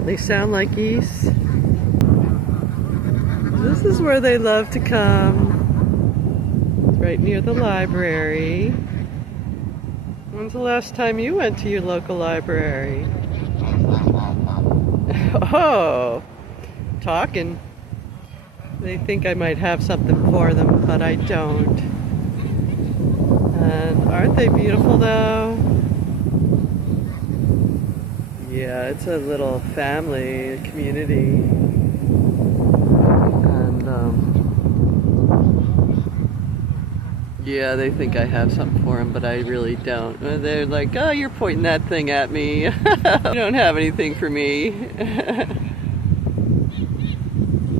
certainly sound like geese. This is where they love to come. It's right near the library. When's the last time you went to your local library? Oh, talking. They think I might have something for them, but I don't. And aren't they beautiful though? Yeah, it's a little family, a community. And yeah, they think I have something for them, but I really don't. They're like, oh, you're pointing that thing at me. You don't have anything for me.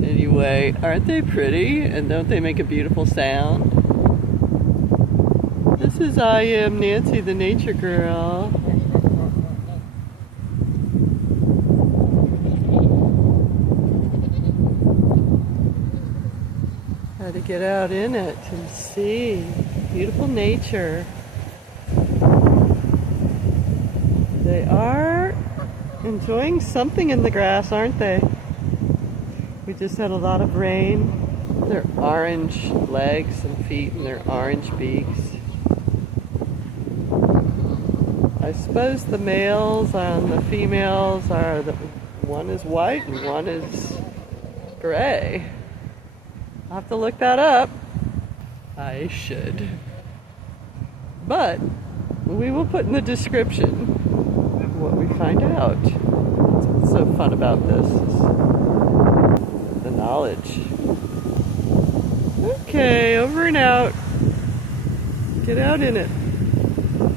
Anyway, aren't they pretty? And don't they make a beautiful sound? This is IAM Nancy, the nature girl. Had to get out in it and see beautiful nature. They are enjoying something in the grass, aren't they? We just had a lot of rain. Their orange legs and feet and their orange beaks. I suppose the males and the females are, one is white and one is gray. I'll have to look that up. I should. But we will put in the description what we find out. That's what's so fun about this, is the knowledge. Okay, over and out. Get out in it.